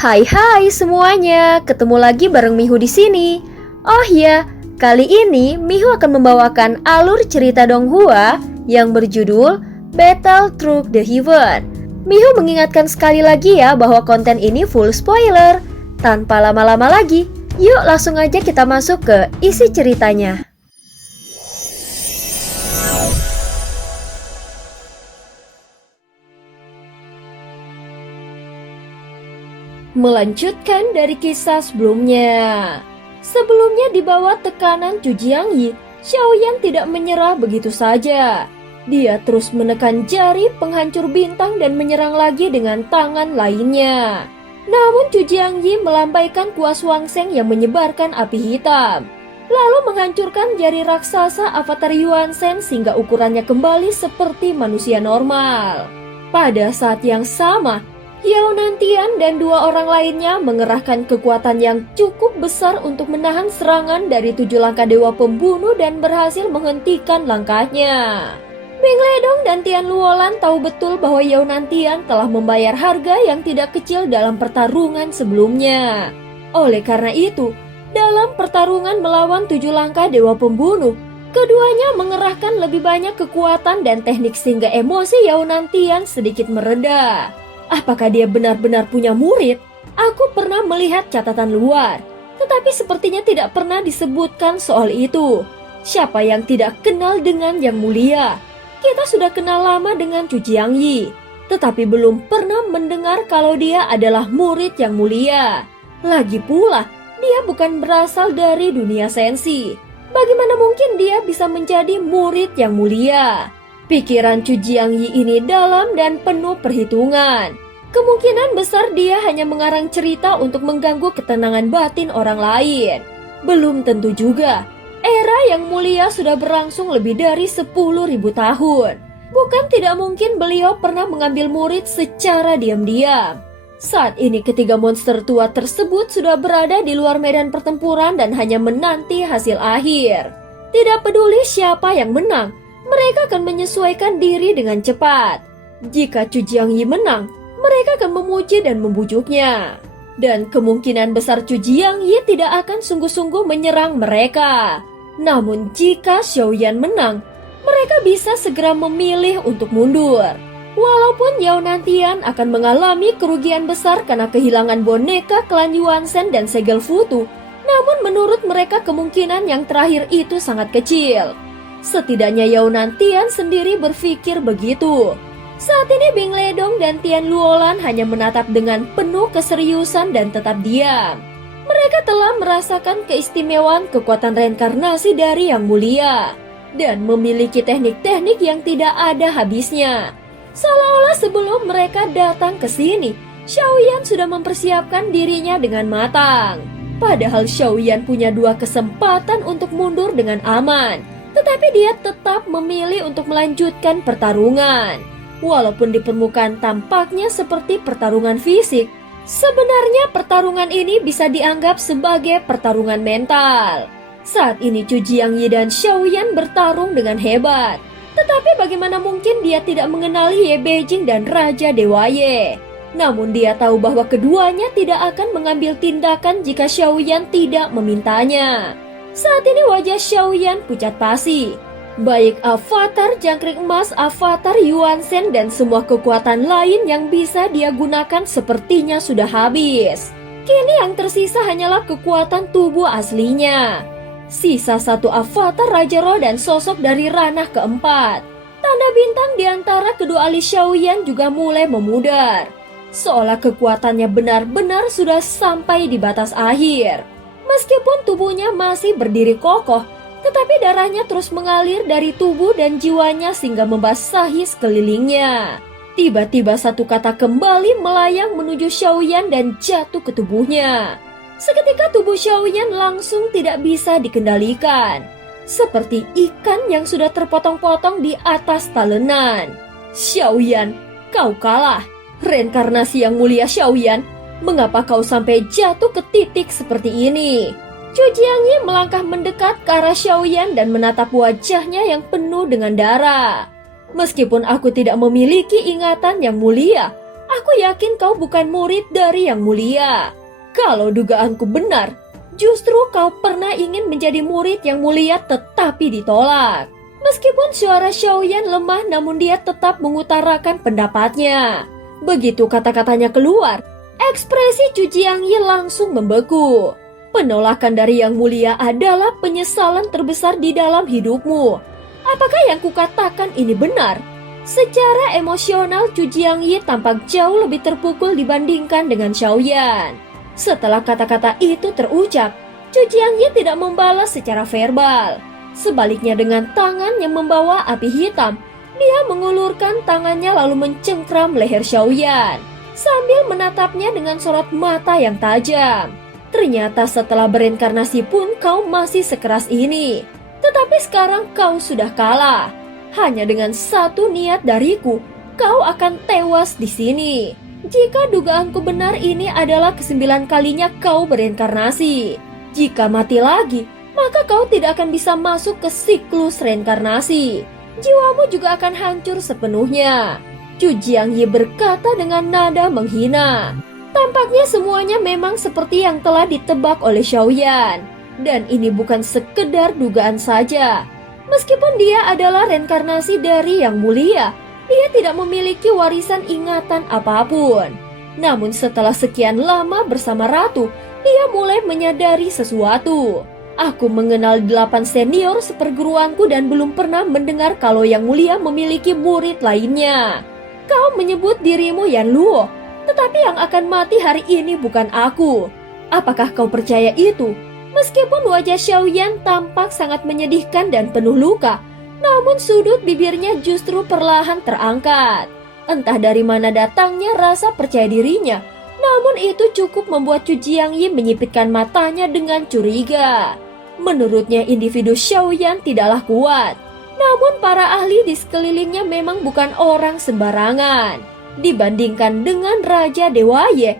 Hai semuanya, ketemu lagi bareng Mihu di sini. Oh ya, kali ini Mihu akan membawakan alur cerita Donghua yang berjudul Battle Through the Heaven. Mihu mengingatkan sekali lagi ya bahwa konten ini full spoiler. Tanpa lama-lama lagi, yuk langsung aja kita masuk ke isi ceritanya. Melanjutkan dari kisah sebelumnya. Sebelumnya di bawah tekanan Chu Jiangyi, Xiaoyan tidak menyerah begitu saja. Dia terus menekan jari penghancur bintang dan menyerang lagi dengan tangan lainnya. Namun Chu Jiangyi melambaikan kuas Wangseng yang menyebarkan api hitam, lalu menghancurkan jari raksasa avatar Yuan Shen sehingga ukurannya kembali seperti manusia normal. Pada saat yang sama, Yao Nantian dan dua orang lainnya mengerahkan kekuatan yang cukup besar untuk menahan serangan dari 7 langkah dewa pembunuh dan berhasil menghentikan langkahnya. Beng Ledong dan Tian Luolan tahu betul bahwa Yao Nantian telah membayar harga yang tidak kecil dalam pertarungan sebelumnya. Oleh karena itu, dalam pertarungan melawan 7 langkah dewa pembunuh, keduanya mengerahkan lebih banyak kekuatan dan teknik sehingga emosi Yao Nantian sedikit mereda. Apakah dia benar-benar punya murid? Aku pernah melihat catatan luar, tetapi sepertinya tidak pernah disebutkan soal itu. Siapa yang tidak kenal dengan Yang Mulia? Kita sudah kenal lama dengan Chu Jiangyi, tetapi belum pernah mendengar kalau dia adalah murid Yang Mulia. Lagi pula, dia bukan berasal dari dunia sensi. Bagaimana mungkin dia bisa menjadi murid Yang Mulia? Pikiran Chu Jiangyi ini dalam dan penuh perhitungan. Kemungkinan besar dia hanya mengarang cerita untuk mengganggu ketenangan batin orang lain. Belum tentu juga. Era Yang Mulia sudah berlangsung lebih dari 10.000 tahun. Bukan tidak mungkin beliau pernah mengambil murid secara diam-diam. Saat ini ketiga monster tua tersebut sudah berada di luar medan pertempuran dan hanya menanti hasil akhir. Tidak peduli siapa yang menang, mereka akan menyesuaikan diri dengan cepat. Jika Chu Jiangyi menang, mereka akan memuji dan membujuknya. Dan kemungkinan besar Chu Jiangyi tidak akan sungguh-sungguh menyerang mereka. Namun jika Xiaoyan menang, mereka bisa segera memilih untuk mundur. Walaupun Yao Nantian akan mengalami kerugian besar karena kehilangan boneka klan Yuan Shen dan segel Futu, namun menurut mereka kemungkinan yang terakhir itu sangat kecil. Setidaknya Yao Nantian sendiri berpikir begitu. Saat ini Beng Ledong dan Tian Luolan hanya menatap dengan penuh keseriusan dan tetap diam. Mereka telah merasakan keistimewaan kekuatan reinkarnasi dari Yang Mulia dan memiliki teknik-teknik yang tidak ada habisnya. Seolah-olah sebelum mereka datang ke sini, Xiaoyan sudah mempersiapkan dirinya dengan matang. Padahal Xiaoyan punya 2 kesempatan untuk mundur dengan aman, tetapi dia tetap memilih untuk melanjutkan pertarungan. Walaupun di permukaan tampaknya seperti pertarungan fisik, sebenarnya pertarungan ini bisa dianggap sebagai pertarungan mental. Saat ini Chu Jiangyi dan Xiaoyan bertarung dengan hebat, tetapi bagaimana mungkin dia tidak mengenali Ye Beijing dan Raja Dewa Ye? Namun dia tahu bahwa keduanya tidak akan mengambil tindakan jika Xiaoyan tidak memintanya. Saat ini wajah Xiaoyan pucat pasi. Baik avatar jangkrik emas, avatar Yuan Shen dan semua kekuatan lain yang bisa dia gunakan sepertinya sudah habis. Kini yang tersisa hanyalah kekuatan tubuh aslinya. Sisa 1 avatar Raja Roh dan sosok dari ranah keempat. Tanda bintang di antara kedua alis Xiaoyan juga mulai memudar. Seolah kekuatannya benar-benar sudah sampai di batas akhir. Meskipun tubuhnya masih berdiri kokoh, tetapi darahnya terus mengalir dari tubuh dan jiwanya sehingga membasahi sekelilingnya. Tiba-tiba satu kata kembali melayang menuju Xiaoyan dan jatuh ke tubuhnya. Seketika tubuh Xiaoyan langsung tidak bisa dikendalikan, seperti ikan yang sudah terpotong-potong di atas talenan. Xiaoyan, kau kalah. Reinkarnasi Yang Mulia Xiaoyan, mengapa kau sampai jatuh ke titik seperti ini? Chu Jiangyi melangkah mendekat ke arah Xiaoyan dan menatap wajahnya yang penuh dengan darah. Meskipun aku tidak memiliki ingatan Yang Mulia, Aku yakin kau bukan murid dari Yang Mulia. Kalau dugaanku benar, justru kau pernah ingin menjadi murid Yang Mulia tetapi ditolak. Meskipun suara Xiaoyan lemah, namun dia tetap mengutarakan pendapatnya. Begitu kata-katanya keluar, ekspresi Cu Jiangyi langsung membeku. Penolakan dari Yang Mulia adalah penyesalan terbesar di dalam hidupmu. Apakah yang kukatakan ini benar? Secara emosional, Cu Jiangyi tampak jauh lebih terpukul dibandingkan dengan Xiaoyan. Setelah kata-kata itu terucap, Cu Jiangyi tidak membalas secara verbal. Sebaliknya dengan tangan yang membawa api hitam, dia mengulurkan tangannya lalu mencengkram leher Xiaoyan sambil menatapnya dengan sorot mata yang tajam. Ternyata setelah bereinkarnasi pun kau masih sekeras ini. Tetapi sekarang kau sudah kalah. Hanya dengan satu niat dariku, kau akan tewas di sini. Jika dugaanku benar, ini adalah ke-9 kalinya kau bereinkarnasi. Jika mati lagi, maka kau tidak akan bisa masuk ke siklus reinkarnasi. Jiwamu juga akan hancur sepenuhnya. Cu Jiangyi berkata dengan nada menghina. Tampaknya semuanya memang seperti yang telah ditebak oleh Xiaoyan. Dan ini bukan sekedar dugaan saja. Meskipun dia adalah reinkarnasi dari Yang Mulia, dia tidak memiliki warisan ingatan apapun. Namun setelah sekian lama bersama Ratu, dia mulai menyadari sesuatu. Aku mengenal 8 senior seperguruanku dan belum pernah mendengar kalau Yang Mulia memiliki murid lainnya. Kau menyebut dirimu Yan Luo, tetapi yang akan mati hari ini bukan aku. Apakah kau percaya itu? Meskipun wajah Xiaoyan tampak sangat menyedihkan dan penuh luka, namun sudut bibirnya justru perlahan terangkat. Entah dari mana datangnya rasa percaya dirinya, namun itu cukup membuat Cu Jiangyi menyipitkan matanya dengan curiga. Menurutnya individu Xiaoyan tidaklah kuat, namun para ahli di sekelilingnya memang bukan orang sembarangan. Dibandingkan dengan Raja Dewa Ye,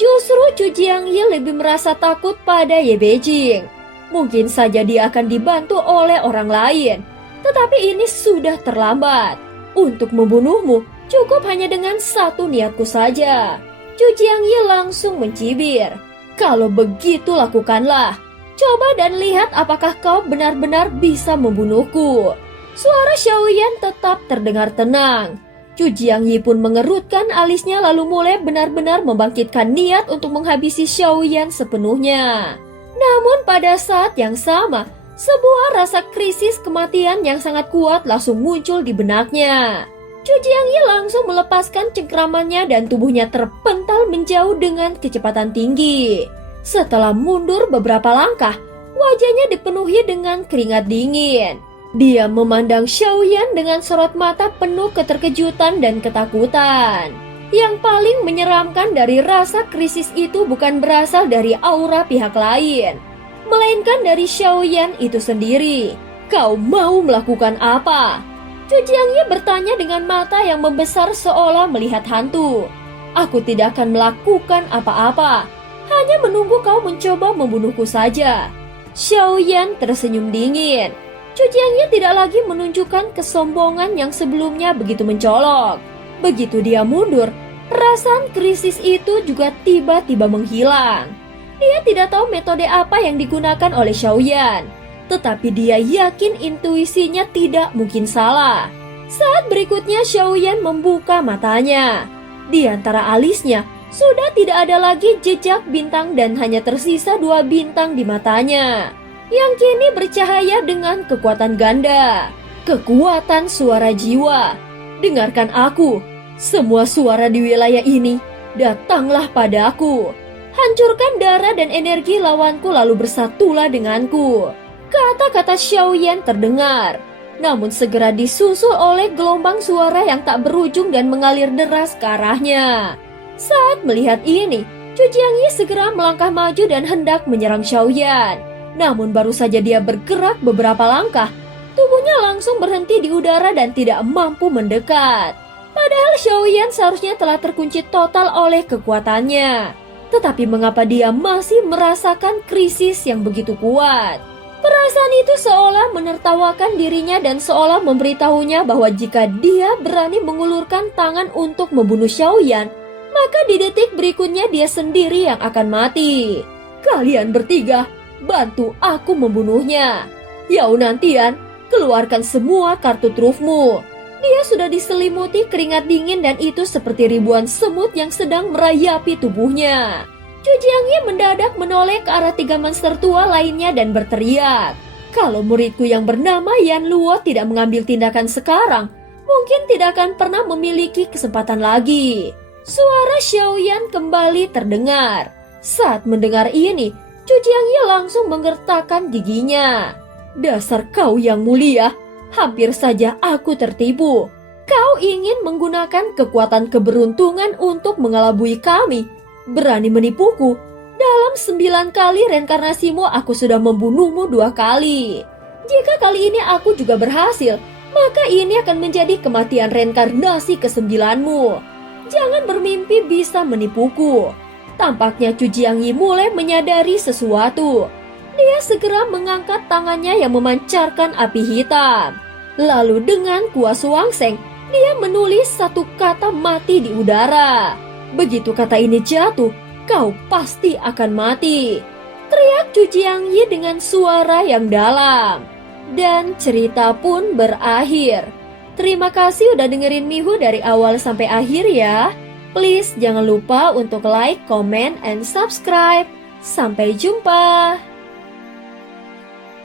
justru Cu Jiangyi lebih merasa takut pada Ye Beijing. Mungkin saja dia akan dibantu oleh orang lain, tetapi ini sudah terlambat. Untuk membunuhmu, cukup hanya dengan satu niatku saja. Cu Jiangyi langsung mencibir. Kalau begitu lakukanlah. Coba dan lihat apakah kau benar-benar bisa membunuhku. Suara Xiaoyan tetap terdengar tenang. Cu Jiangyi pun mengerutkan alisnya lalu mulai benar-benar membangkitkan niat untuk menghabisi Xiaoyan sepenuhnya. Namun pada saat yang sama, sebuah rasa krisis kematian yang sangat kuat langsung muncul di benaknya. Cu Jiangyi langsung melepaskan cengkramannya dan tubuhnya terpental menjauh dengan kecepatan tinggi. Setelah mundur beberapa langkah, wajahnya dipenuhi dengan keringat dingin. Dia memandang Xiaoyan dengan sorot mata penuh keterkejutan dan ketakutan. Yang paling menyeramkan dari rasa krisis itu bukan berasal dari aura pihak lain, melainkan dari Xiaoyan itu sendiri. Kau mau melakukan apa? Cu Jiangyi bertanya dengan mata yang membesar seolah melihat hantu. Aku tidak akan melakukan apa-apa, hanya menunggu kau mencoba membunuhku saja. Xiaoyan tersenyum dingin. Cu Jiangyi tidak lagi menunjukkan kesombongan yang sebelumnya begitu mencolok. Begitu dia mundur, perasaan krisis itu juga tiba-tiba menghilang. Dia tidak tahu metode apa yang digunakan oleh Xiaoyan, tetapi dia yakin intuisinya tidak mungkin salah. Saat berikutnya Xiaoyan membuka matanya. Di antara alisnya sudah tidak ada lagi jejak bintang dan hanya tersisa 2 bintang di matanya, yang kini bercahaya dengan kekuatan ganda. Kekuatan suara jiwa. Dengarkan aku, semua suara di wilayah ini, datanglah padaku. Hancurkan darah dan energi lawanku lalu bersatulah denganku. Kata-kata Xiaoyan terdengar, namun segera disusul oleh gelombang suara yang tak berujung dan mengalir deras ke arahnya. Saat melihat ini, Cu Jiangyi segera melangkah maju dan hendak menyerang Xiaoyan. Namun baru saja dia bergerak beberapa langkah, tubuhnya langsung berhenti di udara dan tidak mampu mendekat. Padahal Xiaoyan seharusnya telah terkunci total oleh kekuatannya. Tetapi mengapa dia masih merasakan krisis yang begitu kuat? Perasaan itu seolah menertawakan dirinya dan seolah memberitahunya bahwa jika dia berani mengulurkan tangan untuk membunuh Xiaoyan, maka di detik berikutnya dia sendiri yang akan mati. Kalian bertiga, bantu aku membunuhnya. Yao Nantian, keluarkan semua kartu trufmu. Dia sudah diselimuti keringat dingin dan itu seperti ribuan semut yang sedang merayapi tubuhnya. Chu Jiangyi mendadak menoleh ke arah 3 monster tua lainnya dan berteriak, "Kalau muridku yang bernama Yan Luo tidak mengambil tindakan sekarang, mungkin tidak akan pernah memiliki kesempatan lagi." Suara Xiaoyan kembali terdengar. Saat mendengar ini, Chu Jiangyi langsung menggertakkan giginya. "Dasar kau yang mulia, hampir saja aku tertipu. Kau ingin menggunakan kekuatan keberuntungan untuk mengelabui kami. Berani menipuku? Dalam 9 kali reinkarnasimu aku sudah membunuhmu 2 kali. Jika kali ini aku juga berhasil, maka ini akan menjadi kematian reinkarnasi ke-9-mu. Jangan bermimpi bisa menipuku." Tampaknya Chu Jiangyi mulai menyadari sesuatu. Dia segera mengangkat tangannya yang memancarkan api hitam. Lalu dengan kuas Wangseng, dia menulis satu kata mati di udara. Begitu kata ini jatuh, "Kau pasti akan mati," teriak Chu Jiangyi dengan suara yang dalam. Dan cerita pun berakhir. Terima kasih udah dengerin Mihu dari awal sampai akhir ya. Please jangan lupa untuk like, comment, and subscribe. Sampai jumpa.